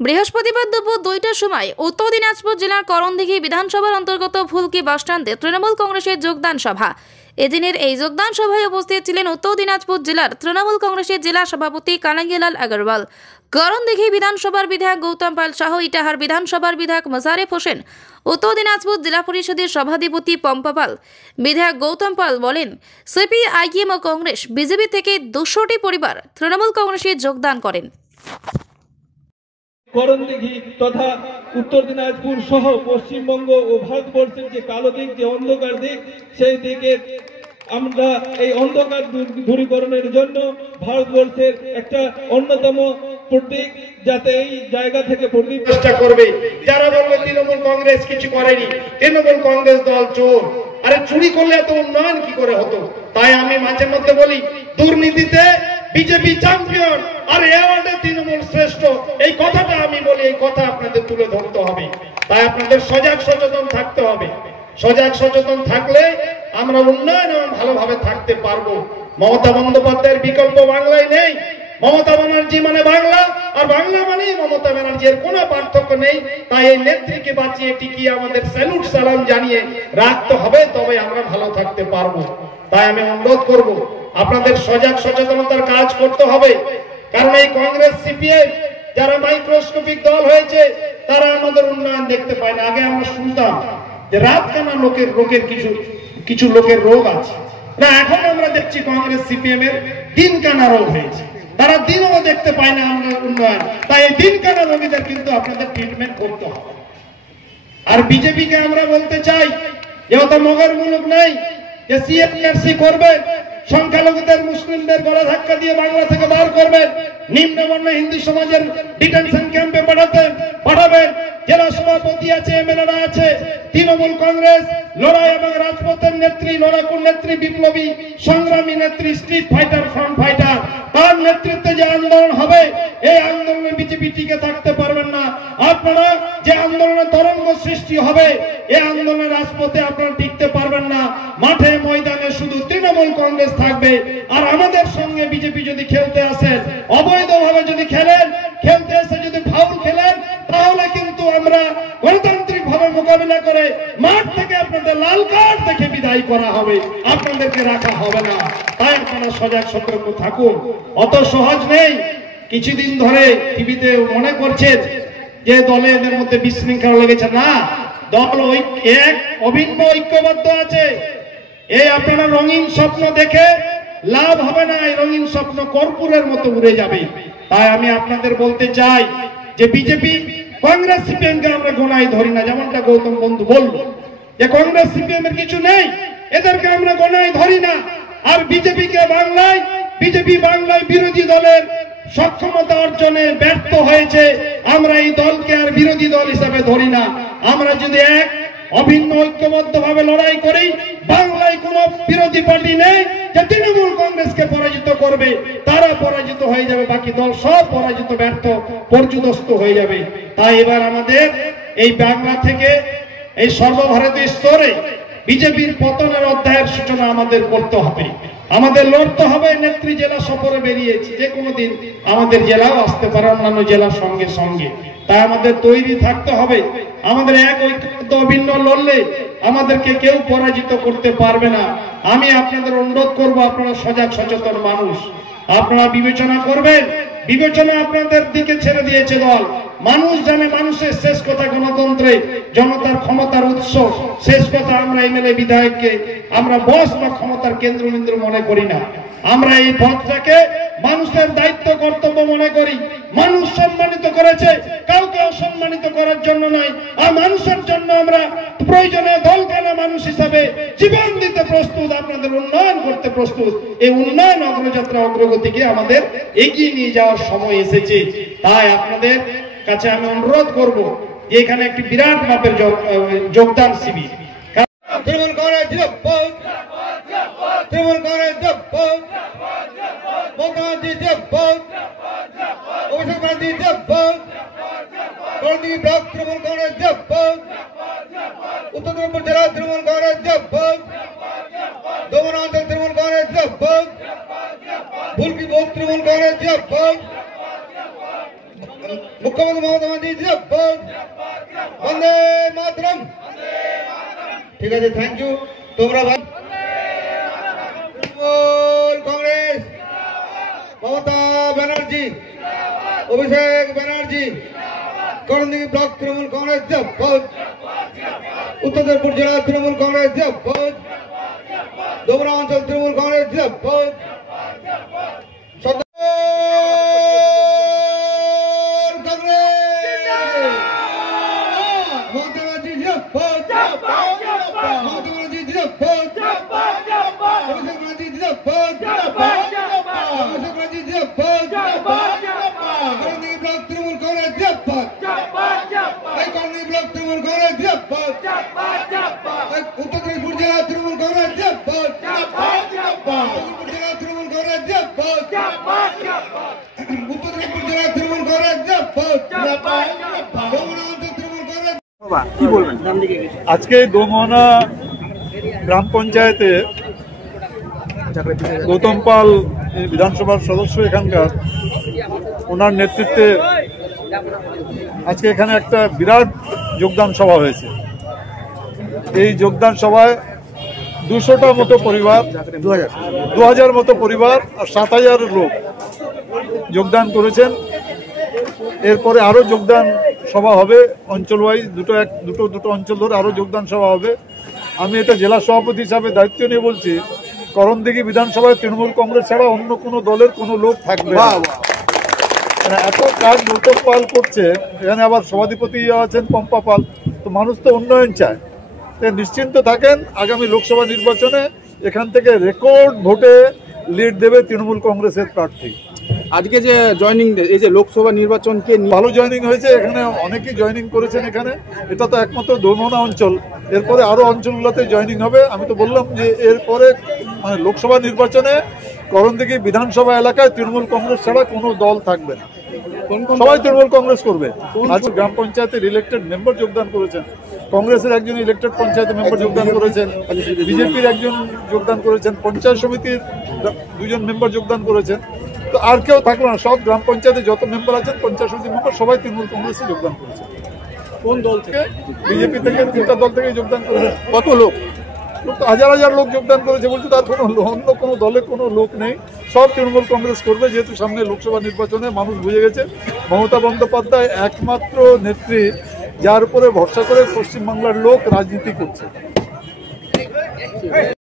বৃহস্পতিবার দুপুর 2টার সময় উত্তর দিনাজপুর জেলার করণদিঘি বিধানসভার অন্তর্গত ফুলকি বাসস্ট্যান্ডে তৃণমূল কংগ্রেসের যোগদান সভা। এদিনের এই যোগদান সভায় উপস্থিত ছিলেন উত্তর দিনাজপুর জেলার তৃণমূল কংগ্রেসের জেলা সভাপতি কানাইলাল আগরওয়াল, করণদিঘি বিধানসভার বিধায়ক গৌতম পাল সহ ইটাহার বিধানসভার বিধায়ক মোশারেফ হোসেন, উত্তর দিনাজপুর জেলা পরিষদের সভাধিপতি পম্পা পাল। বিধায়ক গৌতম পাল বলেন, সিপিআইএম ও কংগ্রেস বিজেপি থেকে 200টি পরিবার তৃণমূল কংগ্রেসে যোগদান করেন। করণদিঘি তথা উত্তর দিনাজপুর সহ পশ্চিমবঙ্গ ও ভারতবর্ষের যে কালো দিক, যে অন্ধকার দিক, সেই দিকে আমরা এই অন্ধকার দূরীকরণের জন্য ভারতবর্ষের একটা অন্যতম প্রতীক, যাতে এই জায়গা থেকে প্রদীপ চেষ্টা করবে। যারা বলবে তৃণমূল কংগ্রেস কিছু করেনি, তৃণমূল কংগ্রেস দল চোর, আরে চুরি করলে এত উন্নয়ন কি করে হতো? তাই আমি মাঝে মধ্যে বলি, দুর্নীতিতে বিজেপি চ্যাম্পিয়ন আর অ্যাওয়ার্ডে তৃণমূল শ্রেষ্ঠ। এই কথাটা আমি বলি, এই কথা আপনাদের তুলে ধরতে হবে। তাই আপনাদের সজাগ সচেতন থাকতে হবে। সজাগ সচেতন থাকলে আমরা উন্নয়ন এবং ভালোভাবে থাকতে পারবো। মমতা বন্দ্যোপাধ্যায়ের বিকল্প বাংলায় নেই। মমতা ব্যানার্জি মানে বাংলা, আর বাংলা মানেই মমতা ব্যানার্জি, এর কোনো পার্থক্য নেই। তাই এই নেত্রীকে বাঁচিয়ে টিকিয়ে আমাদের স্যালুট সালাম জানিয়ে রাখতে হবে, তবে আমরা ভালো থাকতে পারবো। তাই আমি অনুরোধ করব, আপনাদের সজাগ সচেতনতার কাজ করতে হবে। কারণ এই কংগ্রেস সিপিএম যারা মাইক্রোস্কোপিক দল হয়েছে, তারা আমাদের উন্নয়ন দেখতে পায় না। আগে আমরা শুনতাম যে রাতকানা লোকের কিছু লোকের রোগ আছে, না এখন আমরা দেখছি কংগ্রেস সিপিএম এর দিনকানা রোগ হয়েছে। তারা দিনও দেখতে পায় না আমরা উন্নয়ন। তাই এই দিনকানা রোগীদের কিন্তু আপনাদের ট্রিটমেন্ট করতে হবে। আর বিজেপিকে আমরা বলতে চাই যে অত মগের মুলুক নেই যে সিএপিআরসি করবেন, সংখ্যালঘুদের মুসলিমদের গলা ধাক্কা দিয়ে বাংলা থেকে বার করবেন, নিম্নবর্ণ হিন্দু সমাজের ডিটেনশন ক্যাম্পে পাঠাবেন। জেলা সভাপতি আছে, এমএলএরা আছে। তৃণমূল কংগ্রেস লড়াই এবং রাজপথের নেত্রী, লড়াকুর নেত্রী, বিপ্লবী সংগ্রামী নেত্রী, স্ট্রিট ফাইটার, ফ্রন্ট ফাইটার, তার নেতৃত্বে যে আন্দোলন হবে, এই আন্দোলনে বিজেপি টিকে থাকতে পারবেন না। আপনারা যে আন্দোলনের তরঙ্গ সৃষ্টি হবে, এই আন্দোলনের রাজপথে আপনারা টিকতে পারবেন না। মাঠে ময়দানে শুধু তৃণমূল কংগ্রেস থাকবে। আর আমাদের সঙ্গে বিজেপি যদি খেলতে আসেন, অবৈধভাবে যদি খেলতে এসে যদি ফাউল খেলেন, তাহলে কিন্তু আমরা গণতান্ত্রিক ভাবে মোকাবিলা করে মাঠ থেকে আপনাদের লাল কার্ড দেখে বিদায় করা হবে, আপনাদেরকে রাখা হবে না। তাই আপনারা সজাগ সতর্ক থাকুন। অত সহজ নেই। কিছুদিন ধরে টিভিতে মনে করছেন যে দলে এদের মধ্যে বিশৃঙ্খলা লেগেছে। না, দল এক অভিন্ন ঐক্যবদ্ধ আছে। এই আপনারা রঙিন স্বপ্ন দেখে লাভ হবে না। এই রঙিন স্বপ্ন কর্পূরের মতো উড়ে যাবে। তাই আমি আপনাদের বলতে চাই যে বিজেপি কংগ্রেস সিপিএম কে আমরা গোনায় ধরি না। যেমনটা গৌতম বন্ধু বলল যে কংগ্রেস সিপিএম এর কিছু নেই, এদেরকে আমরা গোনায় ধরি না। আর বিজেপি বাংলায় বিরোধী দলের সক্ষমতা অর্জনে ব্যর্থ হয়েছে। আমরা এই দলকে আর বিরোধী দল হিসাবে ধরি না। আমরা যদি এক অভিন্ন ঐক্যবদ্ধ ভাবে লড়াই করি, বাংলায় কোন বিরোধী পার্টি নেই যে তৃণমূল কংগ্রেসকে পরাজিত করবে। তারা পরাজিত হয়ে যাবে, বাকি দল সব পরাজিত, ব্যর্থ, পর্যুদস্ত হয়ে যাবে। তাই এবার আমাদের এই বাংলা থেকে এই সর্বভারতীয় স্তরে বিজেপির পতনের অধ্যায়ের সূচনা আমাদের করতে হবে। আমাদের লড়তে হবে। নেত্রী জেলা সফরে বেরিয়েছি, যে কোনো দিন আমাদের জেলাও আসতে পারে অন্যান্য জেলার সঙ্গে সঙ্গে। তাই আমাদের তৈরি থাকতে হবে। আমাদের এক ঐক্যবদ্ধ অভিন্ন লড়লে আমাদেরকে কেউ পরাজিত করতে পারবে না। আমি আপনাদের অনুরোধ করব, আপনারা সজাগ সচেতন মানুষ, আপনারা বিবেচনা করবেন। বিবেচনা আপনাদের দিকে ছেড়ে দিয়েছে দল। মানুষ জানে মানুষের শেষ কথা গণতন্ত্রে, জনতার ক্ষমতার উৎস। শেষ কথা আমরা এমএলএ বিধায়ককে আমরা বস বা ক্ষমতার কেন্দ্রবিন্দু মনে করি না। আমরা এই পথটাকে মানুষের দায়িত্ব কর্তব্য মনে করি। মানুষ সম্মানিত করেছে, কাউকে অসম্মানিত করার জন্য নয়। আর মানুষের জন্য আমরা প্রয়োজনে দল কেনা মানুষ হিসাবে জীবন দিতে প্রস্তুত, আপনাদের উন্নয়ন করতে প্রস্তুত। এই উন্নয়ন অগ্রযাত্রা অগ্রগতিকে আমাদের এগিয়ে নিয়ে যাওয়ার সময় এসেছে। তাই আপনাদের কাছে আমি অনুরোধ করব যে এখানে একটি বিরাট মাপের যোগদান শিবির। তৃণমূল কংগ্রেস জিন্দাবাদ, তৃণমূল কংগ্রেস জিন্দাবাদ, মমতা ব্যানার্জি জিন্দাবাদ, অভিষেক ব্যানার্জি জিন্দাবাদ, করণদিঘি ব্লক তৃণমূল কংগ্রেস জিন্দাবাদ, উত্তর দিনাজপুর জেলা তৃণমূল কংগ্রেস জিন্দাবাদ, দমন অঞ্চল তৃণমূল কংগ্রেস জিন্দাবাদ, ফুলকি বুথ তৃণমূল কংগ্রেস জিন্দাবাদ, মুখ্যমন্ত্রী মমতা ব্যানার্জি জিন্দাবাদ, বন্দে মাতরম। ঠিক আছে, থ্যাংক ইউ। তোমরা ভাই কংগ্রেস, মমতা ব্যানার্জি, অভিষেক ব্যানার্জি, করণদিঘি ব্লক তৃণমূল কংগ্রেস জিন্দাবাদ, উত্তর দিনাজপুর জেলা তৃণমূল কংগ্রেস জিন্দাবাদ, ডোমরা অঞ্চল তৃণমূল কংগ্রেস জিন্দাবাদ, উত্তর দিনাজপুর জেলা তৃণমূল কংগ্রেস জিন্দাবাদ, জেলা তৃণমূল কংগ্রেস জিন্দাবাদ, উত্তর দিনাজপুর জেলা তৃণমূল কংগ্রেস জিন্দাবাদ, ডোমরা অঞ্চল তৃণমূল কংগ্রেস। কি বলবেন? আজকে দোমনা গ্রাম পঞ্চায়েতে গৌতম পাল বিধানসভার সদস্য এখানকার, ওনার নেতৃত্বে আজকে এখানে একটা বিরাট যোগদান সভা হয়েছে। এই যোগদান সভায় 200টা মতো পরিবার, 2000 মতো পরিবার আর 7000 লোক যোগদান করেছেন। এরপরে আরো যোগদান সভা হবে অঞ্চল ওয়াইজ, দুটো অঞ্চল ধরে আরো যোগদান সভা হবে। আমি এটা জেলা সভাপতি হিসাবে দায়িত্ব নিয়ে বলছি, করণদিঘি বিধানসভায় তৃণমূল কংগ্রেস ছাড়া অন্য কোনো দলের কোনো লোক থাকবে না। মানে এত কাজ গৌতম পাল করছে, এখানে আবার সভাধিপতি আছেন পম্পা পাল, তো মানুষ তো উন্নয়ন চায়। নিশ্চিন্ত থাকেন, আগামী লোকসভা নির্বাচনে এখান থেকে রেকর্ড ভোটে লিড দেবে তৃণমূল কংগ্রেসের প্রার্থী। আজকে যে জয়েনিং, এই যে লোকসভা নির্বাচনকে ভালো জয়েনিং হয়েছে, এখানে অনেকেই জয়েনিং করেছেন। এখানে এটা তো একমাত্র দোমনা অঞ্চল, এরপরে আরো অঞ্চলগুলোতে জয়েনিং হবে। আমি তো বললাম যে এরপরে মানে লোকসভা নির্বাচনে করণদিঘি বিধানসভা এলাকায় তৃণমূল কংগ্রেস ছাড়া কোনো দল থাকবে না, সবাই তৃণমূল কংগ্রেস করবে। আজ গ্রাম পঞ্চায়েতের ইলেক্টেড মেম্বার যোগদান করেছেন, কংগ্রেসের একজন ইলেক্টেড পঞ্চায়েত মেম্বার যোগদান করেছেন, বিজেপির একজন যোগদান করেছেন, পঞ্চায়েত সমিতির 2জন মেম্বার যোগদান করেছেন। তো আর কেউ থাকলো না, সব গ্রাম পঞ্চায়েতে যত মেম্বার আছেন, পঞ্চায়েত সমিতির মেম্বার সবাই তৃণমূল কংগ্রেসে যোগদান করেছেন। কোন দল থেকে? বিজেপি থেকে 3টা দল থেকে যোগদান করেছেন। কত লোক? তো হাজার লোক যোগদান করেছে বলছে, তার কোনো অন্য কোনো দলে কোনো লোক নেই, সব তৃণমূল কংগ্রেস করবে। যেহেতু সামনে লোকসভা নির্বাচনে মানুষ বুঝে গেছে মমতা বন্দ্যোপাধ্যায় একমাত্র নেত্রী যার উপরে ভরসা করে পশ্চিমবাংলার লোক রাজনীতি করছে।